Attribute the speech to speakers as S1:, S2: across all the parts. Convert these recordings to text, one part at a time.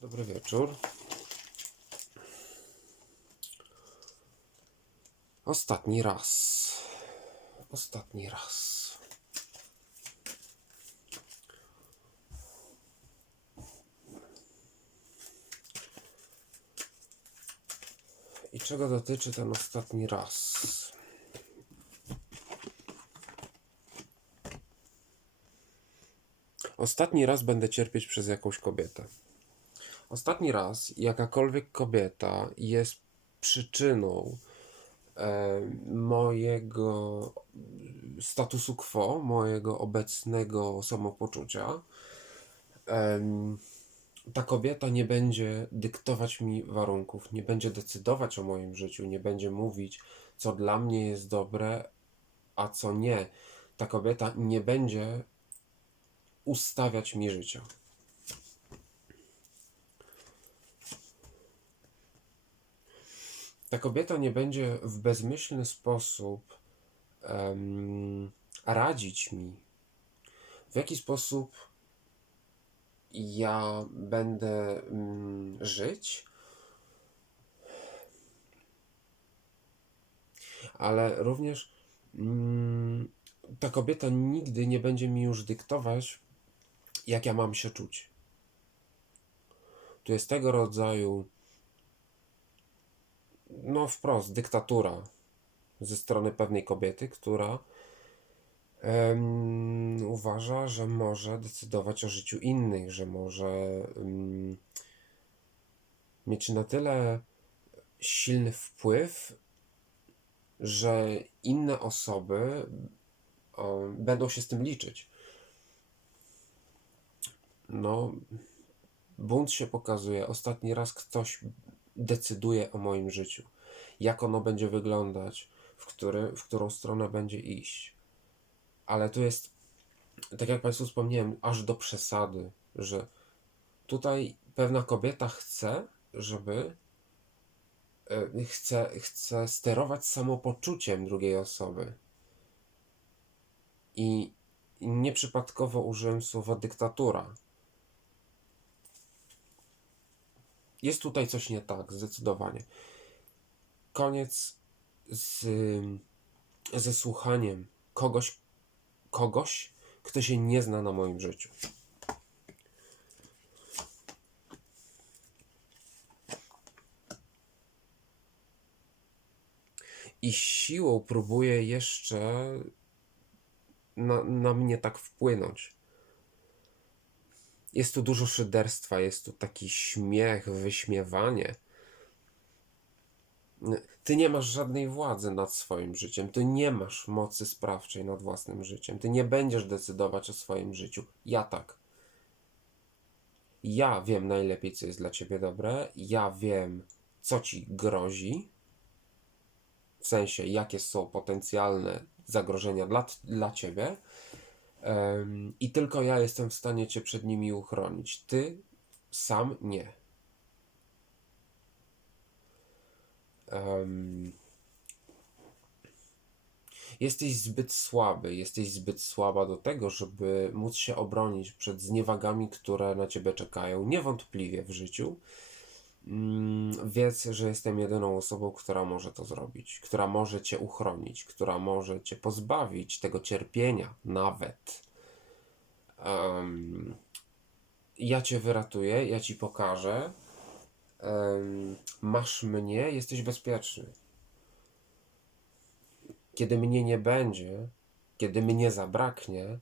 S1: Dobry wieczór. Ostatni raz. Ostatni raz. I czego dotyczy ten ostatni raz? Ostatni raz będę cierpieć przez jakąś kobietę. Ostatni raz jakakolwiek kobieta jest przyczyną e, mojego statusu quo, mojego obecnego samopoczucia, em, ta kobieta nie będzie dyktować mi warunków, nie będzie decydować o moim życiu, nie będzie mówić, co dla mnie jest dobre, a co nie. Ta kobieta nie będzie ustawiać mi życia. Ta kobieta nie będzie w bezmyślny sposób em, radzić mi, w jaki sposób ja będę mm, żyć, ale również mm, ta kobieta nigdy nie będzie mi już dyktować, jak ja mam się czuć. Tu jest tego rodzaju, no wprost, dyktatura ze strony pewnej kobiety, która em, uważa, że może decydować o życiu innych, że może em, mieć na tyle silny wpływ, że inne osoby o, będą się z tym liczyć. No, bunt się pokazuje. Ostatni raz ktoś decyduje o moim życiu. Jak ono będzie wyglądać, w, który, w którą stronę będzie iść. Ale tu jest, tak jak Państwu wspomniałem, aż do przesady, że tutaj pewna kobieta chce, żeby e, chce, chce sterować samopoczuciem drugiej osoby. I i nieprzypadkowo użyłem słowa dyktatura. Jest tutaj coś nie tak, zdecydowanie. Koniec z, ze słuchaniem kogoś, kogoś, kto się nie zna na moim życiu. I siłą próbuję jeszcze na, na mnie tak wpłynąć. Jest tu dużo szyderstwa, jest tu taki śmiech, wyśmiewanie. Ty nie masz żadnej władzy nad swoim życiem, ty nie masz mocy sprawczej nad własnym życiem, ty nie będziesz decydować o swoim życiu. Ja tak. Ja wiem najlepiej, co jest dla ciebie dobre, ja wiem, co ci grozi, w sensie, jakie są potencjalne zagrożenia dla, dla ciebie. Um, I tylko ja jestem w stanie cię przed nimi uchronić. Ty sam nie. Um, jesteś zbyt słaby, jesteś zbyt słaba do tego, żeby móc się obronić przed zniewagami, które na ciebie czekają, niewątpliwie w życiu. Mm, wiedz, że jestem jedyną osobą, która może to zrobić, która może cię uchronić, która może cię pozbawić tego cierpienia, nawet. Um, ja cię wyratuję, ja ci pokażę. Um, masz mnie, jesteś bezpieczny. Kiedy mnie nie będzie, kiedy mnie zabraknie,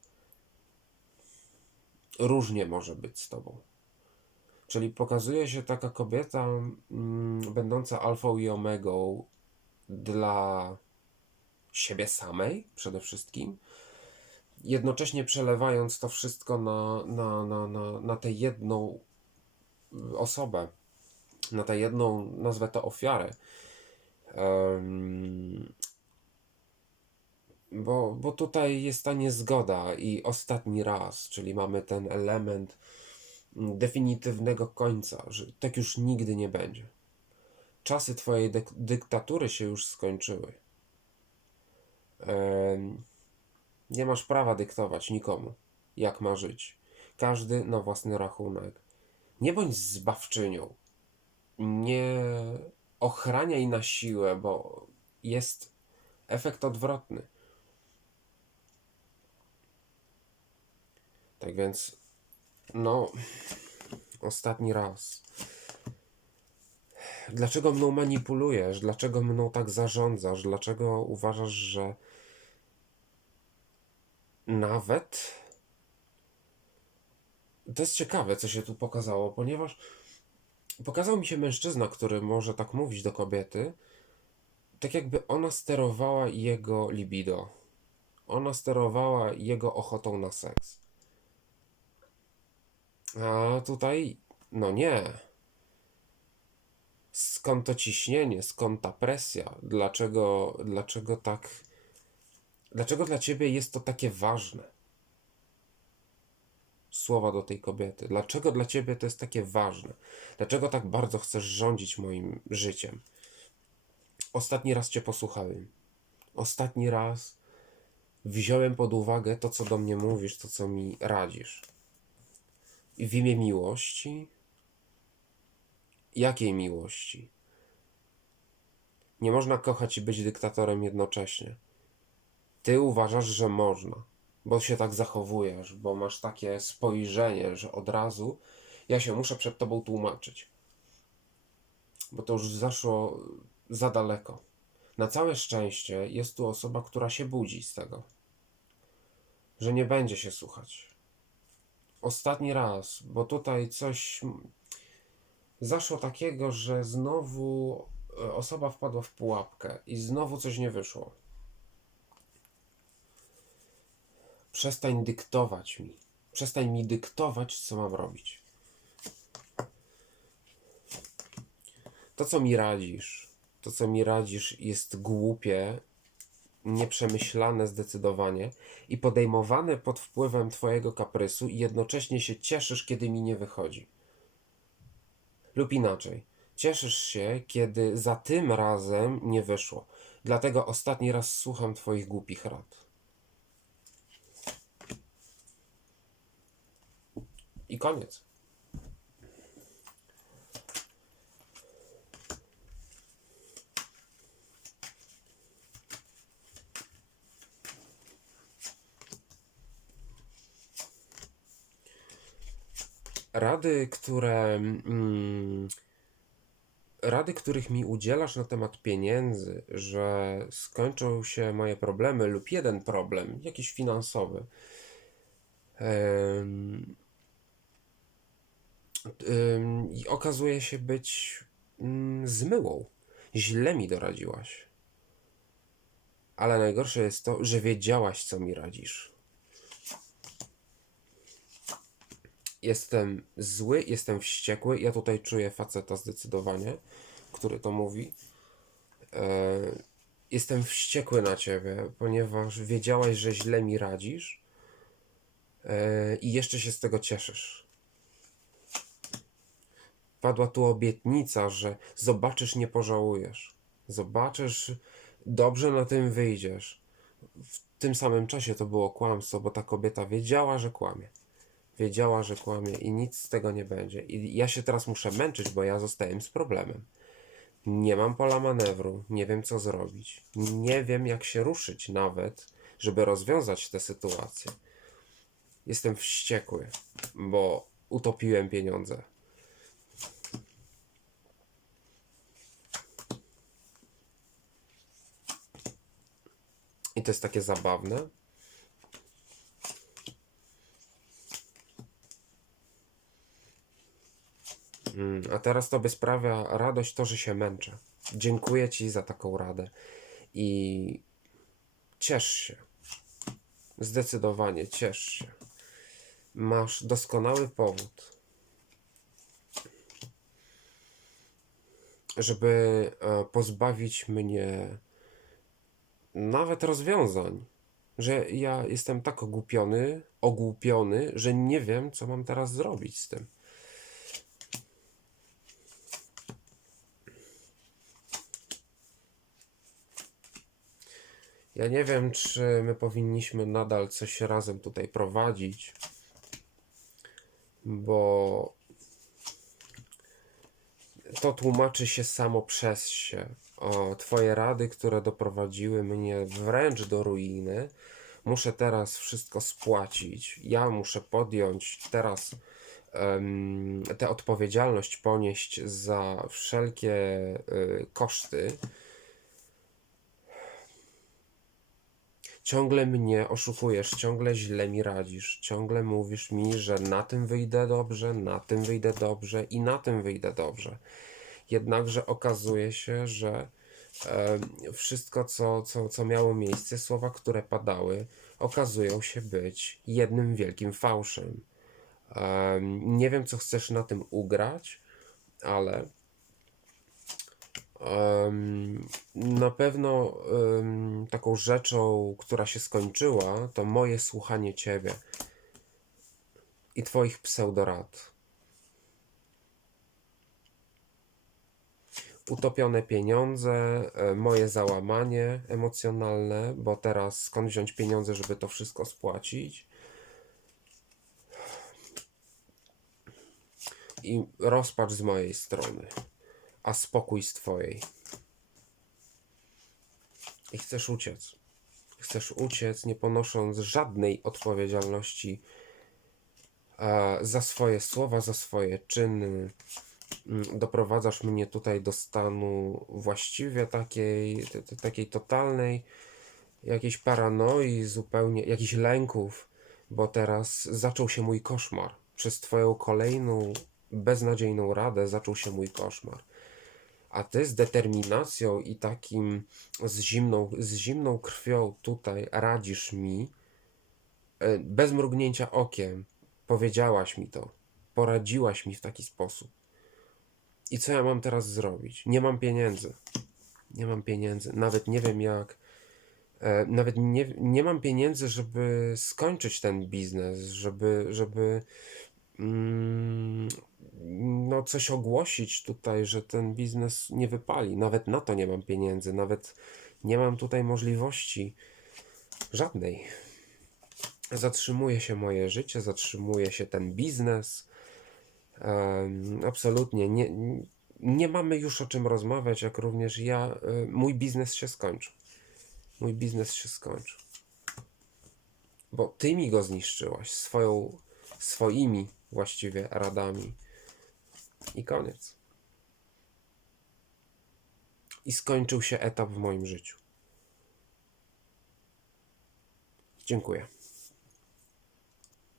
S1: różnie może być z tobą. Czyli pokazuje się taka kobieta mm, będąca alfą i omegą dla siebie samej przede wszystkim, jednocześnie przelewając to wszystko na, na, na, na, na tę jedną osobę, na tę jedną, nazwę to ofiarę. Um, bo, bo tutaj jest ta niezgoda i ostatni raz, czyli mamy ten element definitywnego końca, że tak już nigdy nie będzie. Czasy Twojej dyk dyktatury się już skończyły. Ehm, nie masz prawa dyktować nikomu, jak ma żyć. Każdy na własny rachunek. Nie bądź zbawczynią. Nie ochraniaj na siłę, bo jest efekt odwrotny. Tak więc, no, ostatni raz. Dlaczego mną manipulujesz? Dlaczego mną tak zarządzasz? Dlaczego uważasz, że nawet. To jest ciekawe, co się tu pokazało, ponieważ pokazał mi się mężczyzna, który może tak mówić do kobiety, tak jakby ona sterowała jego libido. Ona sterowała jego ochotą na seks. A tutaj, no nie. Skąd to ciśnienie, skąd ta presja? Dlaczego, dlaczego tak. Dlaczego dla ciebie jest to takie ważne? Słowa do tej kobiety. Dlaczego dla ciebie to jest takie ważne? Dlaczego tak bardzo chcesz rządzić moim życiem? Ostatni raz cię posłuchałem. Ostatni raz wziąłem pod uwagę to, co do mnie mówisz, to, co mi radzisz. W imię miłości? Jakiej miłości? Nie można kochać i być dyktatorem jednocześnie. Ty uważasz, że można, bo się tak zachowujesz, bo masz takie spojrzenie, że od razu ja się muszę przed tobą tłumaczyć. Bo to już zaszło za daleko. Na całe szczęście jest tu osoba, która się budzi z tego, że nie będzie się słuchać. Ostatni raz, bo tutaj coś zaszło takiego, że znowu e, osoba wpadła w pułapkę i znowu coś nie wyszło. Przestań dyktować mi. Przestań mi dyktować, co mam robić. To, co mi radzisz, to, co mi radzisz, jest głupie, nieprzemyślane zdecydowanie i podejmowane pod wpływem Twojego kaprysu, i jednocześnie się cieszysz, kiedy mi nie wychodzi. Lub inaczej, cieszysz się, kiedy za tym razem nie wyszło. Dlatego ostatni raz słucham Twoich głupich rad. I koniec. Rady, które. Mm, rady, których mi udzielasz na temat pieniędzy, że skończą się moje problemy lub jeden problem, jakiś finansowy. I okazuje się być mm, zmyłą. Źle mi doradziłaś. Ale najgorsze jest to, że wiedziałaś, co mi radzisz. Jestem zły, jestem wściekły. Ja tutaj czuję faceta zdecydowanie, który to mówi. E, jestem wściekły na ciebie, ponieważ wiedziałaś, że źle mi radzisz e, i jeszcze się z tego cieszysz. Padła tu obietnica, że zobaczysz, nie pożałujesz. Zobaczysz, dobrze na tym wyjdziesz. W tym samym czasie to było kłamstwo, bo ta kobieta wiedziała, że kłamie. Wiedziała, że kłamie i nic z tego nie będzie. I ja się teraz muszę męczyć, bo ja zostałem z problemem. Nie mam pola manewru, nie wiem co zrobić. Nie wiem jak się ruszyć nawet, żeby rozwiązać tę sytuację. Jestem wściekły, bo utopiłem pieniądze. I to jest takie zabawne. A teraz tobie sprawia radość to, że się męczę. Dziękuję ci za taką radę i ciesz się. Zdecydowanie ciesz się. Masz doskonały powód, żeby e, pozbawić mnie nawet rozwiązań, że ja jestem tak ogłupiony, ogłupiony, że nie wiem, co mam teraz zrobić z tym. Ja nie wiem, czy my powinniśmy nadal coś razem tutaj prowadzić, bo to tłumaczy się samo przez się. O, twoje rady, które doprowadziły mnie wręcz do ruiny, muszę teraz wszystko spłacić. Ja muszę podjąć teraz em, tę odpowiedzialność ponieść za wszelkie y, koszty. Ciągle mnie oszukujesz, ciągle źle mi radzisz, ciągle mówisz mi, że na tym wyjdę dobrze, na tym wyjdę dobrze i na tym wyjdę dobrze. Jednakże okazuje się, że e, wszystko, co, co, co miało miejsce, słowa, które padały, okazują się być jednym wielkim fałszem. Em, nie wiem, co chcesz na tym ugrać, ale na pewno taką rzeczą, która się skończyła, to moje słuchanie Ciebie i Twoich pseudorad. Utopione pieniądze, e, moje załamanie emocjonalne, bo teraz skąd wziąć pieniądze, żeby to wszystko spłacić? I rozpacz z mojej strony, a spokój z Twojej. I chcesz uciec. Chcesz uciec, nie ponosząc żadnej odpowiedzialności e, za swoje słowa, za swoje czyny. Mm, Doprowadzasz mnie tutaj do stanu właściwie takiej, takiej totalnej jakiejś paranoi, zupełnie jakichś lęków, bo teraz zaczął się mój koszmar. Przez Twoją kolejną beznadziejną radę zaczął się mój koszmar. A Ty z determinacją i takim z zimną, z zimną krwią tutaj radzisz mi, e, bez mrugnięcia okiem, powiedziałaś mi to, poradziłaś mi w taki sposób. I co ja mam teraz zrobić? Nie mam pieniędzy. Nie mam pieniędzy. Nawet nie wiem jak. E, nawet nie, nie mam pieniędzy, żeby skończyć ten biznes, żeby, żeby mm, no coś ogłosić tutaj, że ten biznes nie wypali. Nawet na to nie mam pieniędzy. Nawet nie mam tutaj możliwości żadnej. Zatrzymuje się moje życie, zatrzymuje się ten biznes. Em, absolutnie nie, nie mamy już o czym rozmawiać, jak również ja. y, Mój biznes się skończył. Mój biznes się skończył. Bo ty mi go zniszczyłaś swoją, swoimi właściwie radami. I koniec. I skończył się etap w moim życiu. Dziękuję.